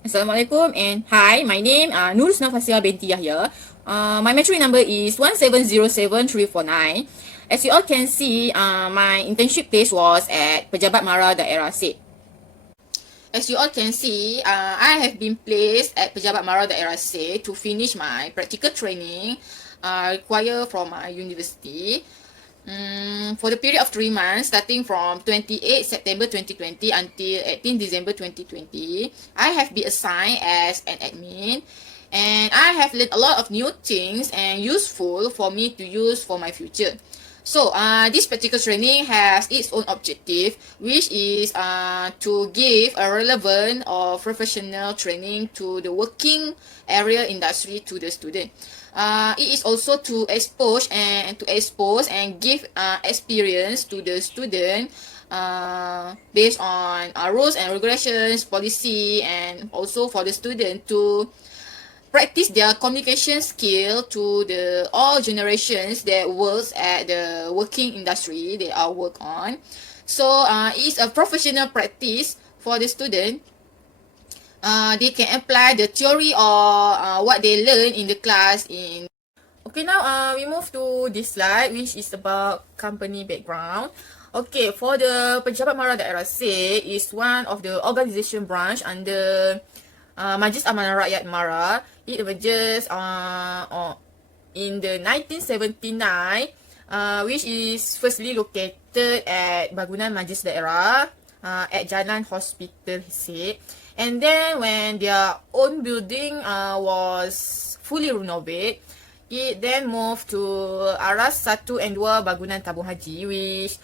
Assalamualaikum and hi, my name Nurhusna Fasihah Binti Yahaya. My metric number is 1707349. As you all can see, my internship place was at Pejabat Daerah. As you all can see, I have been placed at Pejabat Daerah to finish my practical training required from my university. For the period of 3 months, starting from 28 September 2020 until 18 December 2020, I have been assigned as an admin, and I have learned a lot of new things and useful for me to use for my future. So, this particular training has its own objective, which is to give a relevant or professional training to the working area industry to the student. It is also to expose and give experience to the student based on rules and regulations, policy, and also for the student to practice their communication skill to the all generations that works at the working industry they are work on. So it's a professional practice for the student. They can apply the theory or what they learn in the class in. Okay, now we move to this slide, which is about company background. Okay, for the Pejabat Daerah is one of the organization branch under Majlis Amanah Rakyat Mara. It emerges in the 1979, which is firstly located at Bangunan Majlis Daerah at Jalan Hospital Hisip. And then when their own building was fully renovated, it then moved to Aras 1 and 2 Bangunan Tabung Haji, which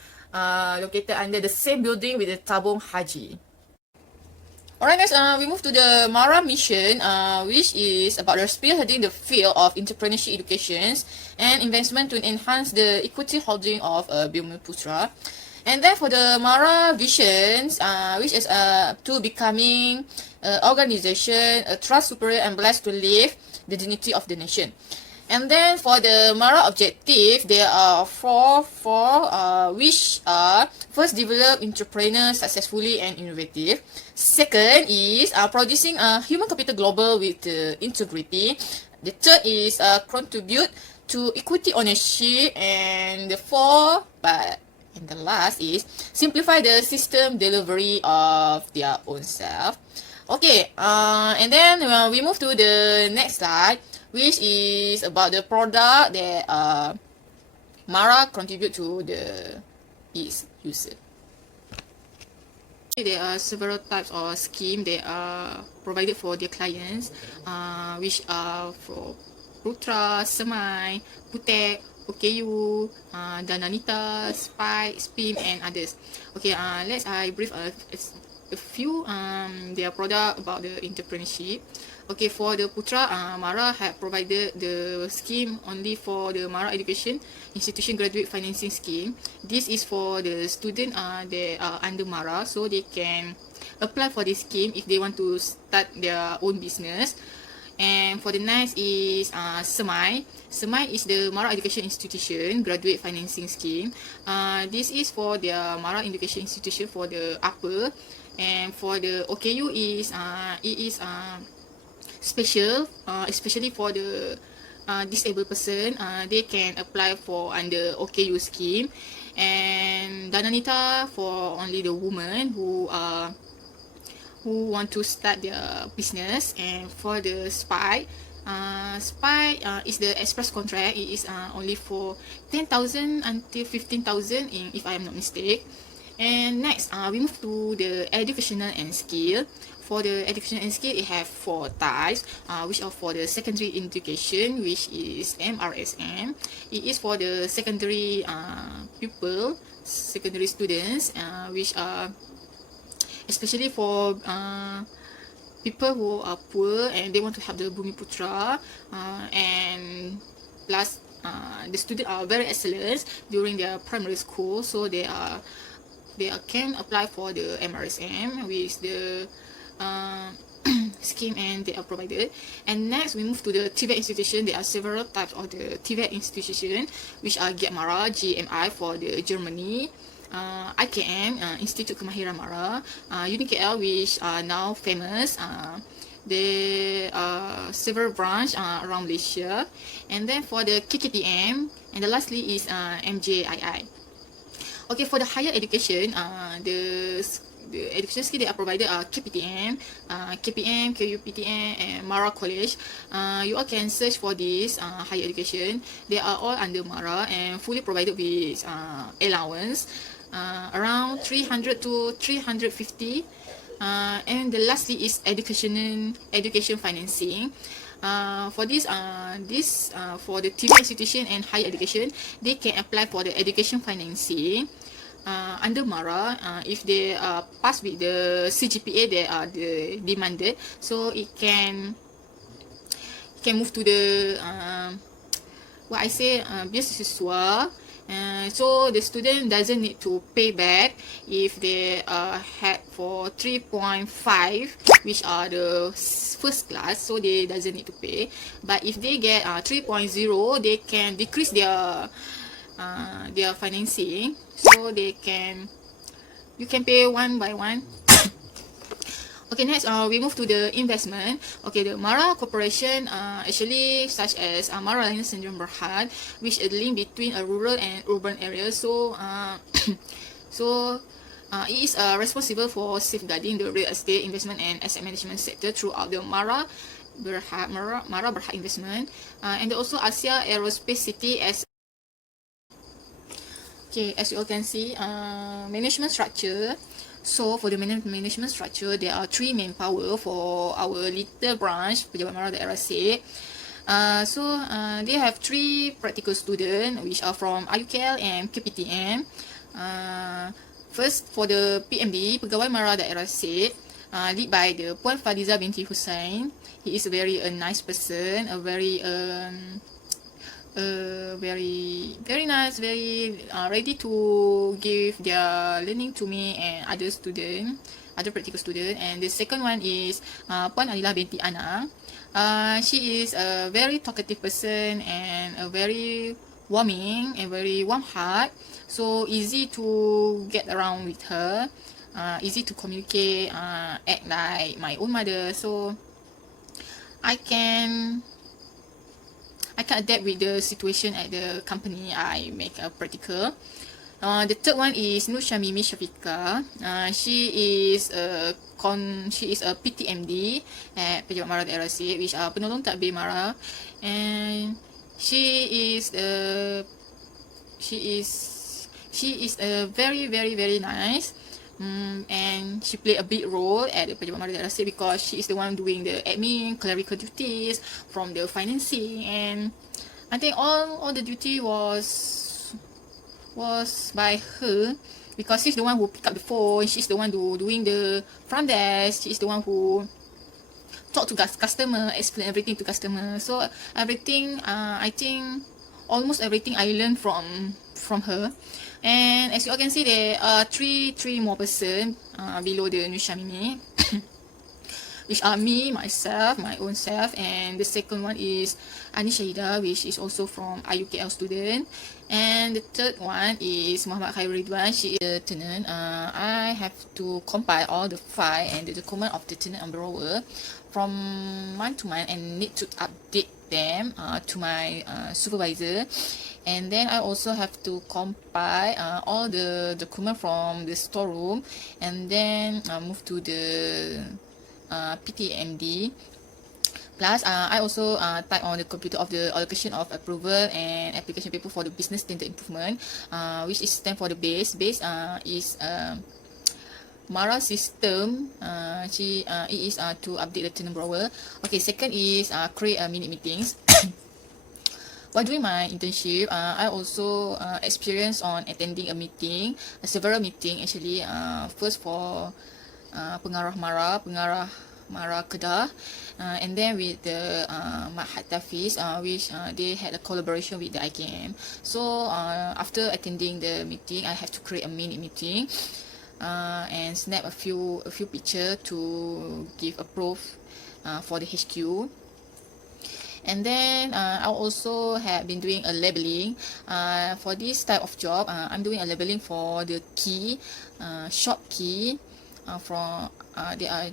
located under the same building with the Tabung Haji. Alright guys, we move to the Mara mission, which is about spearheading the field of entrepreneurship education and investment to enhance the equity holding of Bumi Putra. And then for the Mara visions, which is to becoming organization, a trust superior and blessed to live the dignity of the nation. And then for the Mara objective, there are four, which are: first, develop entrepreneurs successfully and innovative. Second is producing a human capital global with integrity. The third is contribute to equity ownership, and the fourth, and the last is simplify the system delivery of their own self. Okay, and then we move to the next slide, which is about the product that Mara contribute to its user. There are several types of schemes that are provided for their clients, which are for Putra, Semai, Putek, OKU, Dananita, Spike, Spin, and others. Okay, let's brief a few their product about the entrepreneurship. Okay, for the Putra, Mara had provided the scheme only for the Mara Education Institution Graduate Financing Scheme. This is for the student that are under Mara, so they can apply for this scheme if they want to start their own business. And for the next is Semai. Semai is the Mara Education Institution Graduate Financing Scheme. This is for their Mara Education Institution for the upper. And for the OKU is it is special, especially for the disabled person. They can apply for under OKU scheme. And Dananita for only the women who want to start their business. And for the SPY, is the express contract. It is only for 10,000 until 15,000, if I am not mistaken. And next, we move to the educational and skill. For the educational and skill, it have 4 types, which are for the secondary education, which is MRSM. It is for the secondary pupil, secondary students, which are especially for people who are poor and they want to help the Bumi Putra, and plus the students are very excellent during their primary school, so they can apply for the MRSM with the scheme, and they are provided. And next, we move to the TVET institution. There are several types of the TVET institution, which are GMARA, GMI for the Germany, IKM, Institute Kemahiran Mara, UniKL, which are now famous, There are several branch around Malaysia. And then for the KKTM, and the lastly is MJII. Okay, for the higher education, the education skill they are provided are KPTM, KPM, KUPTM, and Mara College. You all can search for this higher education. They are all under Mara and fully provided with allowance, around 300 to 350. And the lastly is education financing. For this for the TV institution and higher education, they can apply for the education financing under Mara if they pass with the CGPA they are demanded, so it can move to the what I say beasiswa. So the student doesn't need to pay back if they had for 3.5, which are the first class, so they doesn't need to pay. But if they get 3.0, they can decrease their financing, so you can pay one by one. Okay, next we move to the investment. Okay, the Mara Corporation actually such as Mara Alliance Syndrome Berhad, which is link between a rural and urban area. So it is responsible for safeguarding the real estate investment and asset management sector throughout the Mara Berhad investment, and also Asia Aerospace City as. Okay, as you all can see, management structure. So for the management structure, there are 3 manpower for our little branch, Pejabat Mara Daerah. They have 3 practical students, which are from IUKL and KPTM. First, for the PMD, Pegawai Mara Daerah lead by the Puan Fadiza Binti Hussein. He is a very nice person, a very very nice, very ready to give their learning to me and other practical student. And the second one is Puan Alilah Binti Anang. She is a very talkative person and a very warming and very warm heart, so easy to get around with her, easy to communicate, act like my own mother, so I can adapt with the situation at the company I make a practical. The third one is Nur Syamimi Syafiqah. She is a PTMD at Pejabat Mara Daerah, which are penolong takbir Mara, and she is a very nice. And she played a big role at the Pejabat Mara Daerah because she is the one doing the admin, clerical duties, from the financing, and I think all the duty was by her, because she's the one who pick up the phone, she's the one doing the front desk, she's the one who talk to customer, explain everything to customer. So everything, I think almost everything I learned from her. And as you all can see, there are three more person below the Nur Syamimi, which are me, myself, my own self, and the second one is Anis Shahida, which is also from IUKL student, and the third one is Muhammad Khairul Ridwan. She is a tenant. I have to compile all the file and the document of the tenant and borrower from month to month and need to update them to my supervisor. And then I also have to compile all the document from the storeroom, and then move to the PTMD. Plus, I also type on the computer of the allocation of approval and application paper for the business standard improvement, which is stand for the base. Base is Mara system. It is to update the tenant borrower. Okay, second is create minute meetings. While doing my internship, I also experienced on attending a meeting, several meeting actually. First for pengarah Mara Kedah, and then with the Ma'had Tafiz, which they had a collaboration with the IKM. So after attending the meeting, I have to create a mini meeting and snap a few picture to give a proof for the HQ. And then I also have been doing a labeling for this type of job. I'm doing a labeling for the key, shop key. There are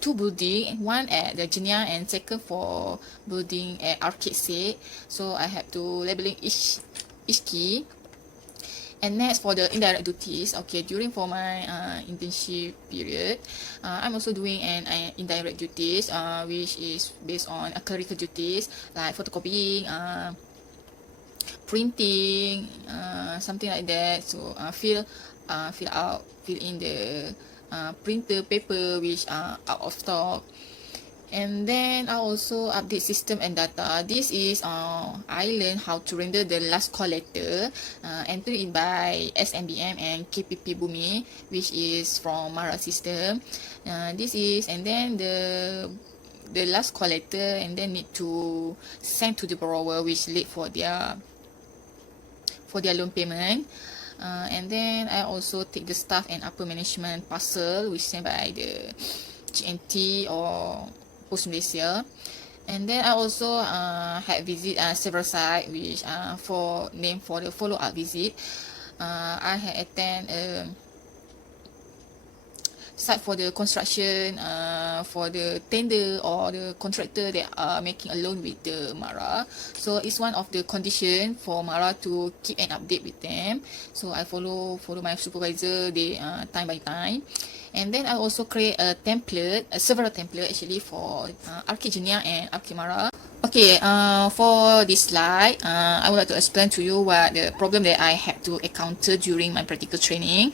two building, one at the Jenia and second for building at Arcade Set. So I have to labeling each key. And next for the indirect duties, okay, during for my internship period, I'm also doing an indirect duties, which is based on clerical duties like photocopying, printing, something like that. So fill in the printer paper which are out of stock. And then I also update system and data. This is I learned how to render the last call letter, entered in by SMBM and KPP Bumi, which is from Mara system. This is, and then the last call letter, and then need to send to the borrower which late for their loan payment. And then I also take the staff and upper management parcel which sent by the GNT or Post Malaysia. And then I also had visit several sites which for the follow-up visit. I had attend site for the construction, for the tender or the contractor that are making a loan with the Mara. So it's one of the condition for Mara to keep an update with them. So I follow my supervisor time by time. And then I also create a template, several template actually for Arcade Jenia and Arcade Mara. Okay, for this slide, I would like to explain to you what the problem that I had to encounter during my practical training.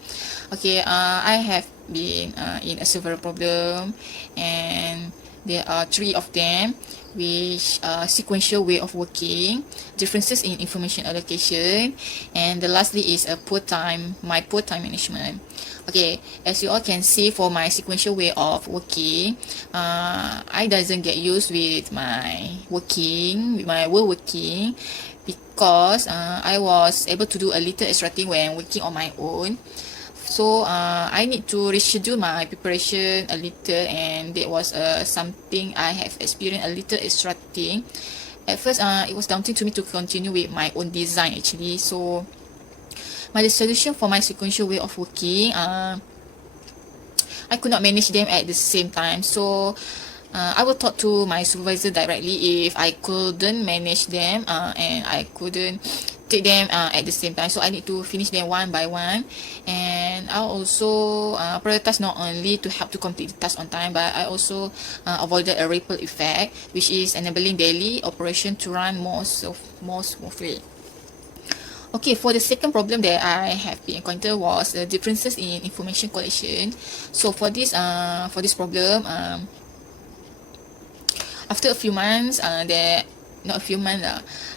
Okay, I have been in a several problem, and there are three of them, which sequential way of working, differences in information allocation, and the lastly is poor time management. Okay, as you all can see, for my sequential way of working, I doesn't get used with my work working, because I was able to do a little extra thing when working on my own. So I need to reschedule my preparation a little, and that was something I have experienced a little extra thing. At first, it was daunting to me to continue with my own design actually. So my solution for my sequential way of working, I could not manage them at the same time. So I will talk to my supervisor directly if I couldn't manage them, and I couldn't take them at the same time. So I need to finish them one by one, and I also prioritize not only to help to complete the task on time, but I also avoided a ripple effect, which is enabling daily operation to run more smoothly. Okay, for the second problem that I have been encountered was the differences in information collection. So for this problem, after a few months,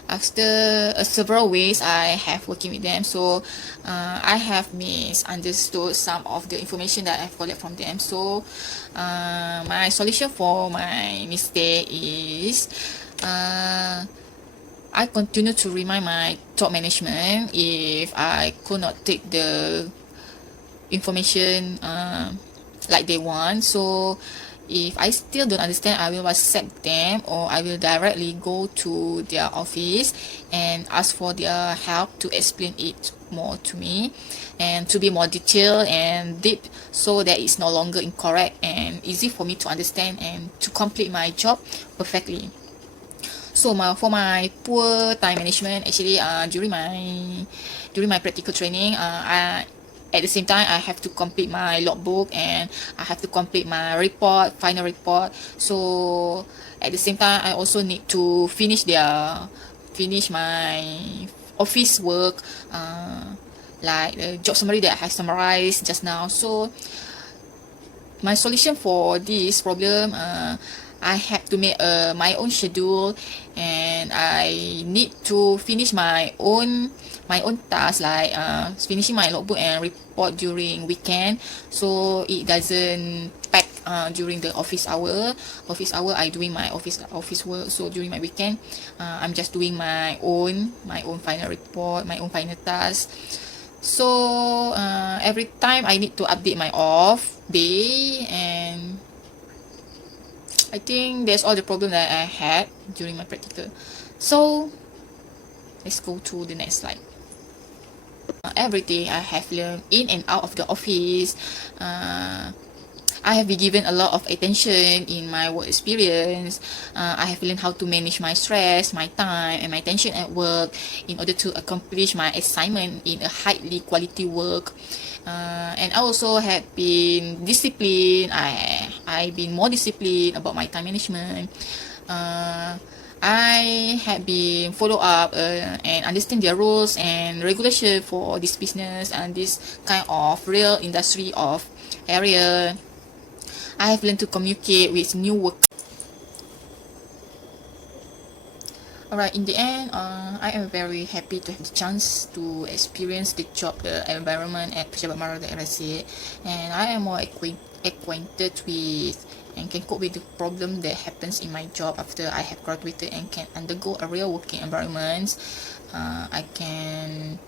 after several ways I have working with them, so I have misunderstood some of the information that I've collected from them. So my solution for my mistake is I continue to remind my top management if I could not take the information like they want. So if I still don't understand, I will accept them, or I will directly go to their office and ask for their help to explain it more to me, and to be more detailed and deep, so that it's no longer incorrect and easy for me to understand and to complete my job perfectly. So for my poor time management, actually during my practical training, at the same time I have to complete my logbook, and I have to complete my final report. So at the same time I also need to finish my office work, like the job summary that I have summarized just now. So my solution for this problem, I have to make my own schedule, and I need to finish my own task, like finishing my logbook and report during weekend, so it doesn't pack during the office hour. I doing my office work, so during my weekend, I'm just doing my own final report, my own final task. So every time I need to update my off day, and I think that's all the problem that I had during my practical. So let's go to the next slide. Every day I have learned in and out of the office. I have been given a lot of attention in my work experience. I have learned how to manage my stress, my time, and my tension at work in order to accomplish my assignment in a highly quality work. And I also have been disciplined. I've been more disciplined about my time management. I have been follow up and understand their rules and regulation for this business and this kind of real industry of area. I have learned to communicate with new work. Alright, in the end, I am very happy to have the chance to experience the job, the environment at Pejabat Daerah, and I am more acquainted with and can cope with the problem that happens in my job after I have graduated and can undergo a real working environment. I can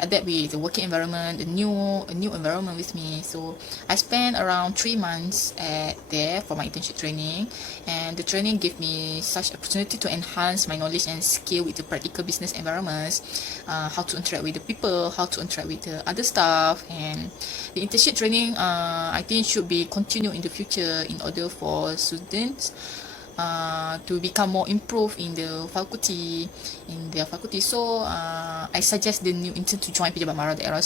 adapt with the working environment, a new environment with me. So I spent around 3 months at there for my internship training, and the training gave me such opportunity to enhance my knowledge and skill with the practical business environments, how to interact with the people, how to interact with the other staff. And the internship training, I think should be continued in the future in order for students to become more improved in the faculty, so I suggest the new intern to join Pejabat Daerah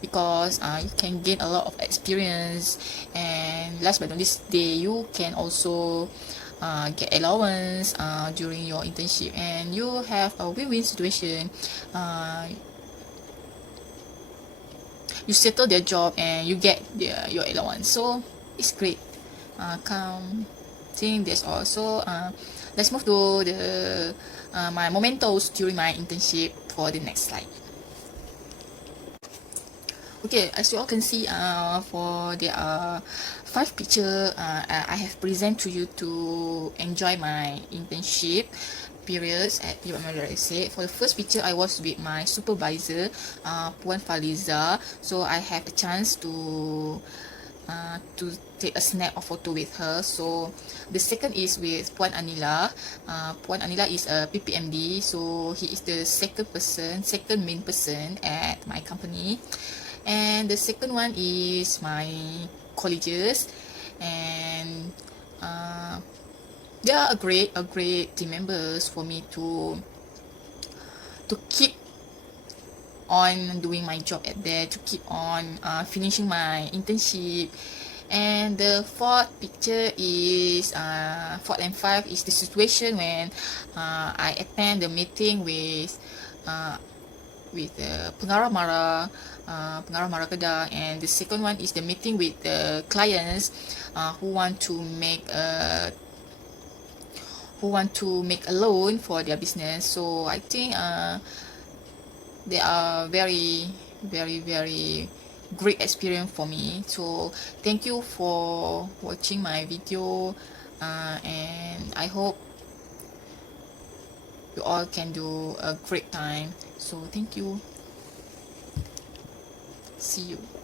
because you can gain a lot of experience, and last but not least, you can also get allowance during your internship, and you have a win-win situation. You settle their job and you get your allowance, so it's great. Think that's all. So let's move to the my mementos during my internship for the next slide. Okay, as you all can see, for the 5 picture I have present to you to enjoy my internship periods at Pejabat Daerah. For the first picture, I was with my supervisor, Puan Faliza. So I have a chance to take a snap of photo with her. So the second is with Puan Anila. Puan Anila is a PPMD, so he is the second main person at my company. And the second one is my colleagues, and they are a great team members for me to keep on doing my job at there, to keep on finishing my internship. And the fourth picture is 4 and 5 is the situation when I attend the meeting with pengarah Mara Kedah, and the second one is the meeting with the clients who want to make a loan for their business. So I think they are very great experience for me. So thank you for watching my video, and I hope you all can do a great time. So thank you, see you.